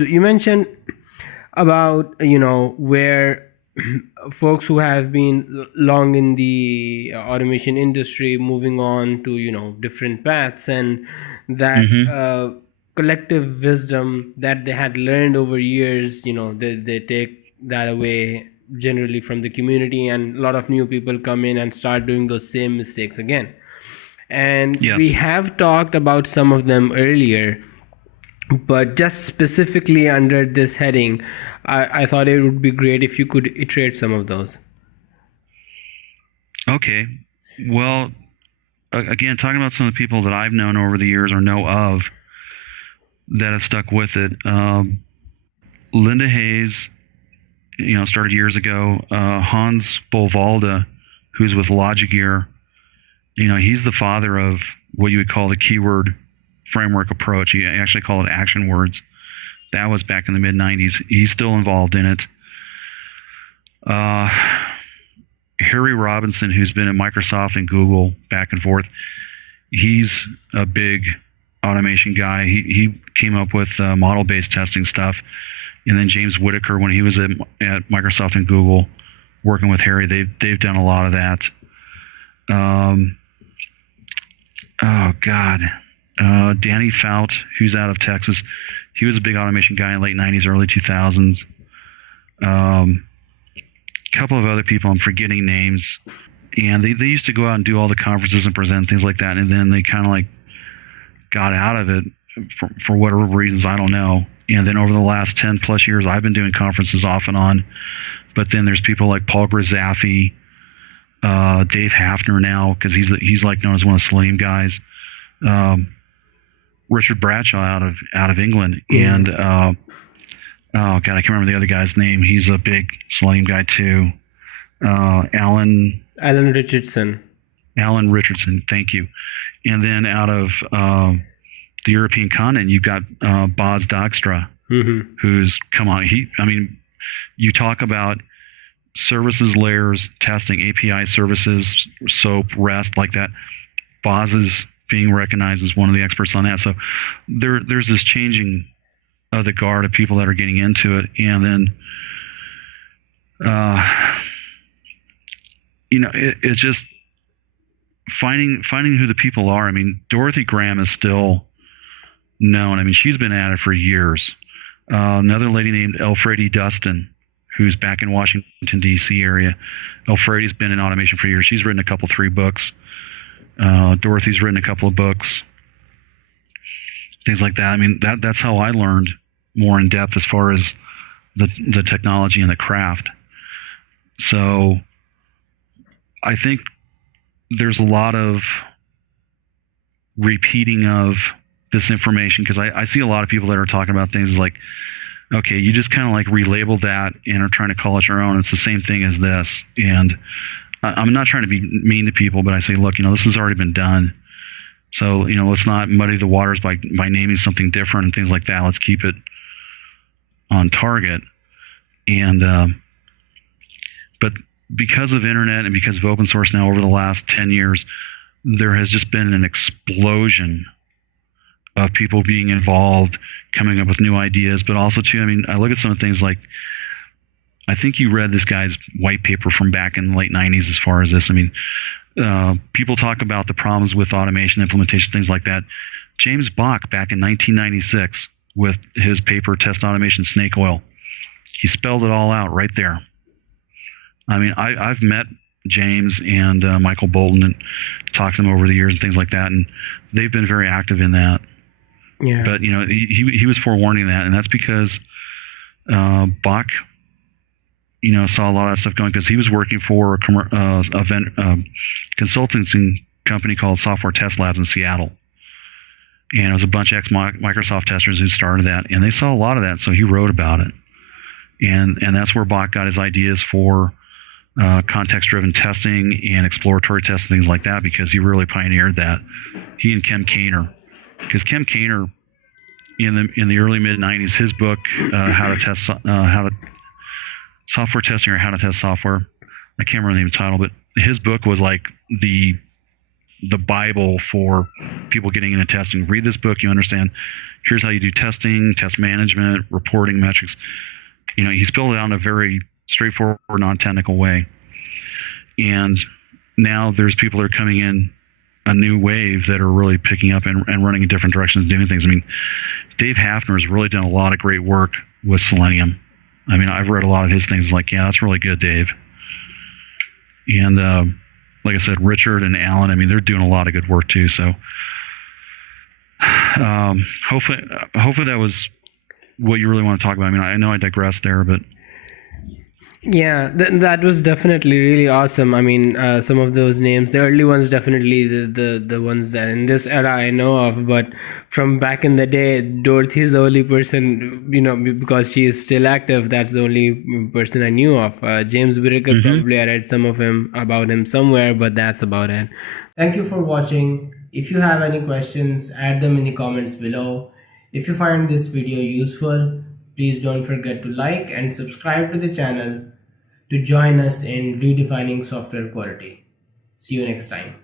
to. You mentioned about where folks who have been long in the automation industry moving on to different paths, and that Mm-hmm. collective wisdom that they had learned over years, they take that away generally from the community, and a lot of new people come in and start doing those same mistakes again. And we Yes. have talked about some of them earlier, but just specifically under this heading, I thought it would be great if you could iterate some of those. Okay. Well, again, talking about some of the people that I've known over the years or know of that have stuck with it. Linda Hayes, started years ago. Hans Bovalda, who's with Logigear, he's the father of what you would call the keyword framework approach. You actually call it action words. That was back in the mid 90s. He's still involved in it. Harry Robinson, who's been at Microsoft and Google back and forth, he's a big automation guy. He came up with model-based testing stuff. And then James Whitaker, when he was at Microsoft and Google, working with Harry, they've done a lot of that. Danny Fout, who's out of Texas, he was a big automation guy in the late 90s, early 2000s. Couple of other people, I'm forgetting names, and they used to go out and do all the conferences and present things like that, and then they kind of like got out of it for whatever reasons, I don't know. And then over the last 10 plus years, I've been doing conferences off and on. But then there's people like Paul Grzaffi, Dave Hafner now, because he's like known as one of the Selenium guys. Richard Bradshaw out of England, and oh god, I can't remember the other guy's name. He's a big Selenium guy too. Alan Richardson. Thank you. And then out of the European continent, you've got Boz Dogstra, who's come on. You talk about services, layers, testing, API services, SOAP, REST, like that. Boz is being recognized as one of the experts on that. So there's this changing of the guard of people that are getting into it, and then it's just finding who the people are. I mean, Dorothy Graham is still known. I mean, she's been at it for years. Another lady named Elfredi Dustin, who's back in Washington, D.C. area. Elfredi's been in automation for years. She's written 3 books. Dorothy's written a couple of books. Things like that. I mean, that's how I learned more in depth as far as the technology and the craft. So I think there's a lot of repeating of this information, because I see a lot of people that are talking about things like, okay, you just kind of like relabel that and are trying to call it your own. It's the same thing as this. And I'm not trying to be mean to people, but I say, look, this has already been done. So, let's not muddy the waters by naming something different and things like that. Let's keep it on target. And but because of internet and because of open source now over the last 10 years, there has just been an explosion of people being involved, coming up with new ideas, but also too, I look at some of the things like, I think you read this guy's white paper from back in the late 90s as far as this. People talk about the problems with automation, implementation, things like that. James Bach, back in 1996, with his paper, Test Automation Snake Oil, he spelled it all out right there. I've met James and Michael Bolton and talked to them over the years and things like that, and they've been very active in that. Yeah. But, he was forewarning that, and that's because Bach, saw a lot of that stuff going, because he was working for a consultancy company called Software Test Labs in Seattle. And it was a bunch of ex-Microsoft testers who started that, and they saw a lot of that, so he wrote about it. And that's where Bach got his ideas for context-driven testing and exploratory testing, things like that, because he really pioneered that. He and Kem Kainer. Because Kem Kainer, in the early mid-90s, his book, How to Software Testing or How to Test Software, I can't remember the name of the title, but his book was like the the Bible for people getting into testing. Read this book, you understand. Here's how you do testing, test management, reporting metrics. He spelled it out in a very straightforward, non-technical way. And now there's people that are coming in a new wave that are really picking up and running in different directions, doing things. I mean, Dave Hafner has really done a lot of great work with Selenium. I mean, I've read a lot of his things. Like, yeah, that's really good, Dave. And like I said, Richard and Alan, I mean, they're doing a lot of good work too. So hopefully that was what you really want to talk about. I mean, I know I digressed there, but yeah, that was definitely really awesome. I mean, some of those names, the early ones, definitely the ones that in this era I know of, but from back in the day, Dorothy is the only person, because she is still active, that's the only person I knew of. James Whittaker, probably I read some of him about him somewhere, but that's about it. Thank you for watching. If you have any questions, add them in the comments below. If you find this video useful, please don't forget to like and subscribe to the channel to join us in redefining software quality. See you next time.